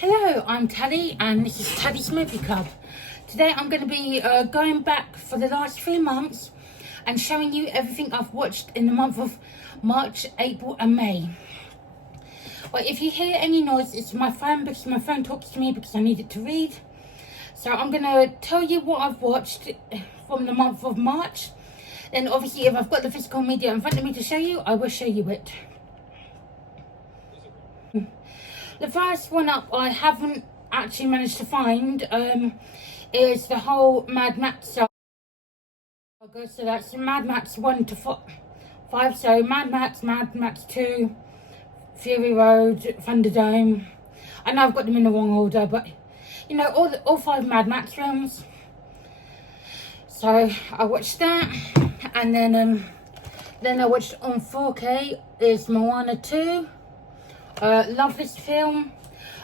Hello, I'm Taddy and this is Taddy's Movie Club. Today I'm going to be going back for the last 3 months and showing you everything I've watched in the month of March, April and May. Well, if you hear any noise, it's my phone because my phone talks to me because I need it to read. So I'm going to tell you what I've watched from the month of March. Then obviously if I've got the physical media in front of me to show you, I will show you it. The first one up I haven't actually managed to find is the whole Mad Max saga. So that's Mad Max 1 to 5. So Mad Max 2, Fury Road, Thunderdome. I know I've got them in the wrong order, but you know, all 5 Mad Max films. So I watched that, and then I watched on 4K is Moana 2. Love this film.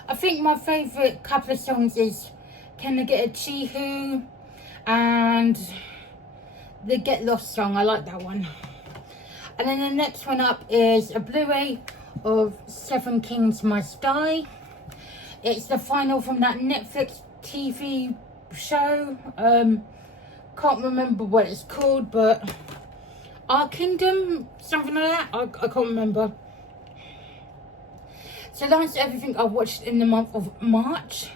I think my favourite couple of songs is Can I Get a Chihu and the Get Lost song. I like that one. And then the next one up is a Blu-ray of Seven Kings Must Die. It's the final from that Netflix TV show. Can't remember what it's called, but Our Kingdom, something like that. I can't remember. So that's everything I watched in the month of March.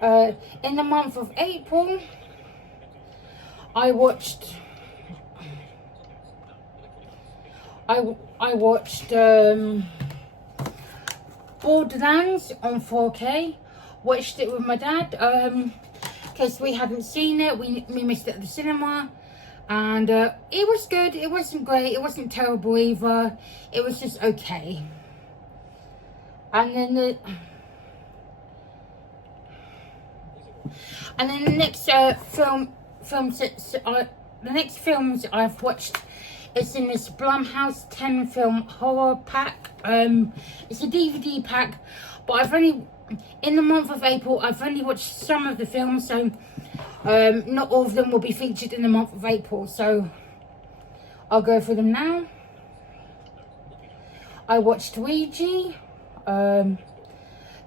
In the month of April, I watched Borderlands on 4K. Watched it with my dad because we hadn't seen it. We missed it at the cinema. And it was good. It wasn't great. It wasn't terrible either. It was just okay. And then the next the next films I've watched is in this Blumhouse 10 film horror pack. It's a DVD pack, but in the month of April I've only watched some of the films, so not all of them will be featured in the month of April, so I'll go through them now. I watched Ouija, The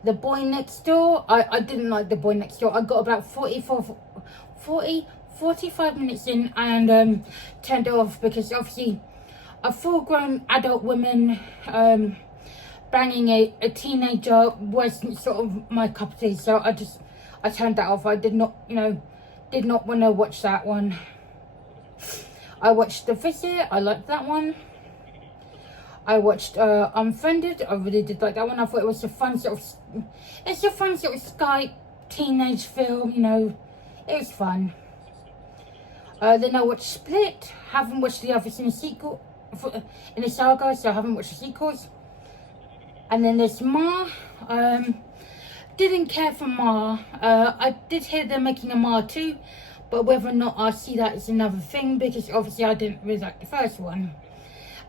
Boy Next Door. I didn't like The Boy Next Door. I got about 45 minutes in and turned it off because obviously a full-grown adult woman banging a teenager wasn't sort of my cup of tea, so I turned that off. I did not want to watch that one. I watched The Visit. I liked that one. I watched Unfriended. I really did like that one. I thought it was a fun sort of Skype teenage film, you know. It was fun. Then I watched Split. Haven't watched the others in the sequel, in the saga, so I haven't watched the sequels. And then there's Ma. Didn't care for Ma. I did hear they're making a Ma 2, but whether or not I see that is another thing, because obviously I didn't really like the first one.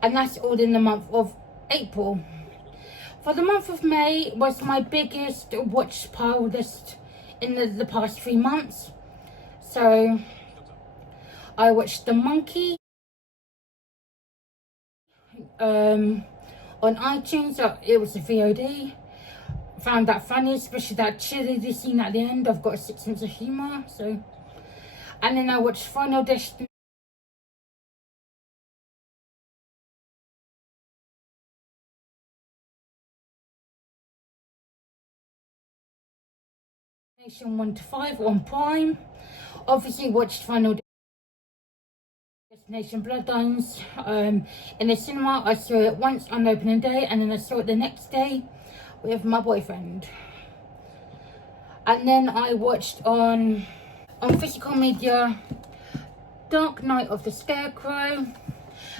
And that's all in the month of April. For the month of May was my biggest watch pile list in the past 3 months. So I watched The Monkey on iTunes. It was a VOD. Found that funny, especially that cheerleader scene at the end. I've got a 6 sense of humour, so. And then I watched Final Destination 1 to 5 on Prime. Obviously watched Final Destination Bloodlines in the cinema. I saw it once on opening day, and then I saw it the next day with my boyfriend. And then I watched on physical media Dark Knight of the Scarecrow.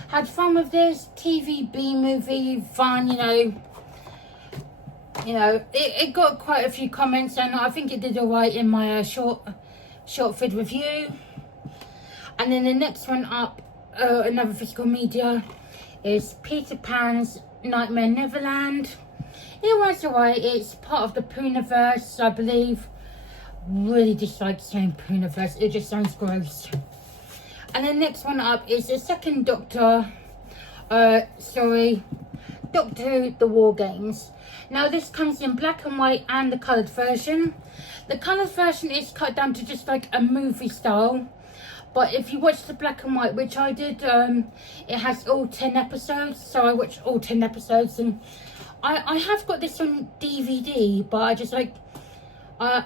Had fun with this TV B movie, fun, you know, it got quite a few comments, and I think it did alright in my short vid review. And then the next one up, another physical media, is Peter Pan's Nightmare Neverland. It was alright. It's part of the Poonaverse, I believe. Really dislike saying Poonaverse. It just sounds gross. And the next one up is the second Doctor story, Doctor Who The War Games. Now this comes in black and white and the coloured version. The coloured version is cut down to just like a movie style. But if you watch the black and white, which I did, it has all 10 episodes. So I watched all 10 episodes, and I have got this on DVD, but I just like, I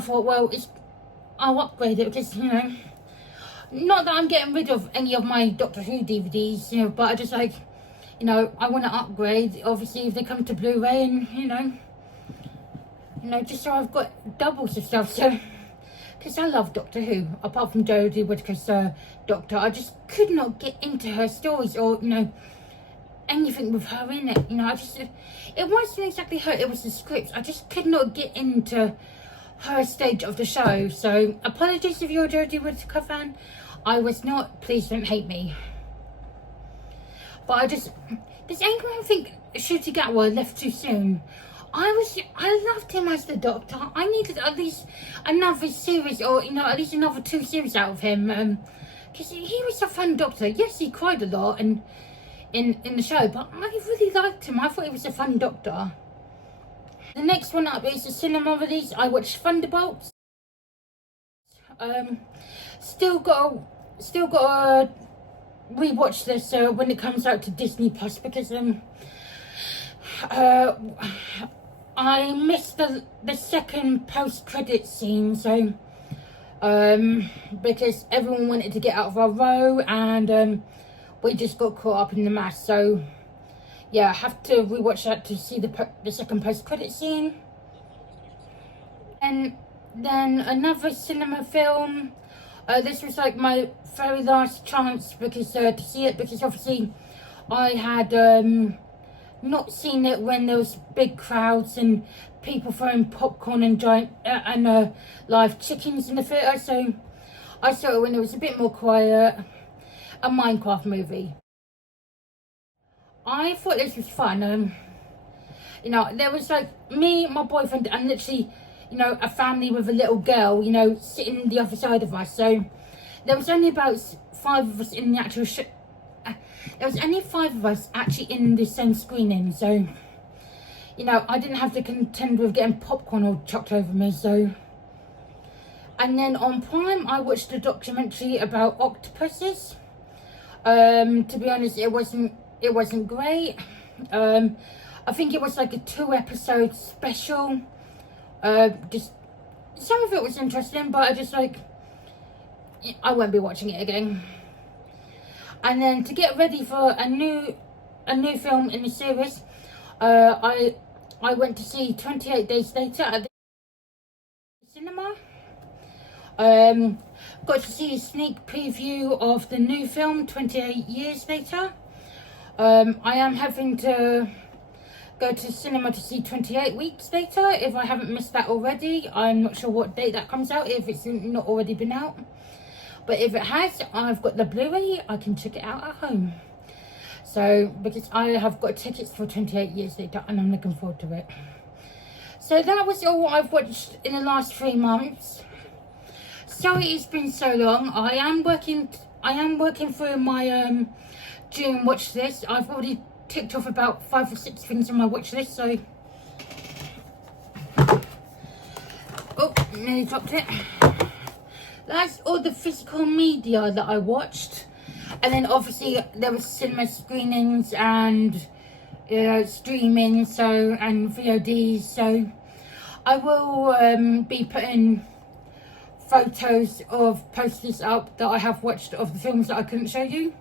thought, well, I'll upgrade it because, you know, not that I'm getting rid of any of my Doctor Who DVDs, you know, but I just like, you know, I want to upgrade, obviously, if they come to Blu-ray, and, you know, just so I've got doubles of stuff, so, because I love Doctor Who, apart from Jodie Whittaker's Doctor, I just could not get into her stories, or, you know, anything with her in it, you know, it wasn't exactly her, it was the script, I just could not get into her stage of the show, so, apologies if you're a Jodie Whittaker fan, I was not, please don't hate me. But does anyone think Ncuti Gatwa left too soon? I loved him as the Doctor. I needed at least another series, or, you know, at least another 2 series out of him. Because he was a fun Doctor. Yes, he cried a lot in the show, but I really liked him. I thought he was a fun Doctor. The next one up is a cinema release. I watched Thunderbolts. Still got to rewatch this when it comes out to Disney Plus, because I missed the second post-credit scene, so because everyone wanted to get out of our row, and we just got caught up in the mess, so yeah, I have to rewatch that to see the second post-credit scene. And then another cinema film. This was like my very last chance because to see it, because obviously I had not seen it when there was big crowds and people throwing popcorn and giant live chickens in the theatre. So I saw it when it was a bit more quiet. A Minecraft movie. I thought this was fun. You know, there was like me, my boyfriend, and literally, you know, a family with a little girl, you know, sitting the other side of us. So there was only about 5 of us in the actual there was only 5 of us actually in the same screening. So, you know, I didn't have to contend with getting popcorn all chucked over me. So, and then on Prime, I watched a documentary about octopuses. To be honest, it wasn't great. I think it was like a 2-episode special. Just some of it was interesting, but I just like, I won't be watching it again. And then to get ready for a new film in the series, I went to see 28 Days Later at the cinema. Got to see a sneak preview of the new film 28 Years Later. I am having to go to cinema to see 28 Weeks Later, if I haven't missed that already. I'm not sure what date that comes out, if it's not already been out. But if it has, I've got the Blu-ray, I can check it out at home. So, because I have got tickets for 28 Years Later, and I'm looking forward to it. So that was all I've watched in the last 3 months. Sorry it's been so long. I am working through my June watch list. I've already ticked off about 5 or 6 things on my watch list, so oh, nearly dropped it. That's all the physical media that I watched. And then obviously there was cinema screenings and streaming, so, and VODs, so I will be putting photos of posters up that I have watched of the films that I couldn't show you.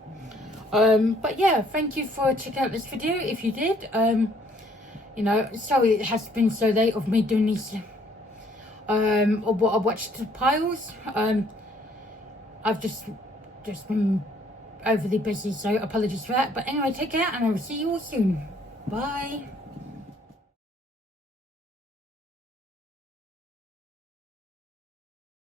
But yeah, thank you for checking out this video if you did. You know, sorry it has been so late of me doing these or what I watched piles. I've just been overly busy, so apologies for that. But anyway, take care and I will see you all soon. Bye.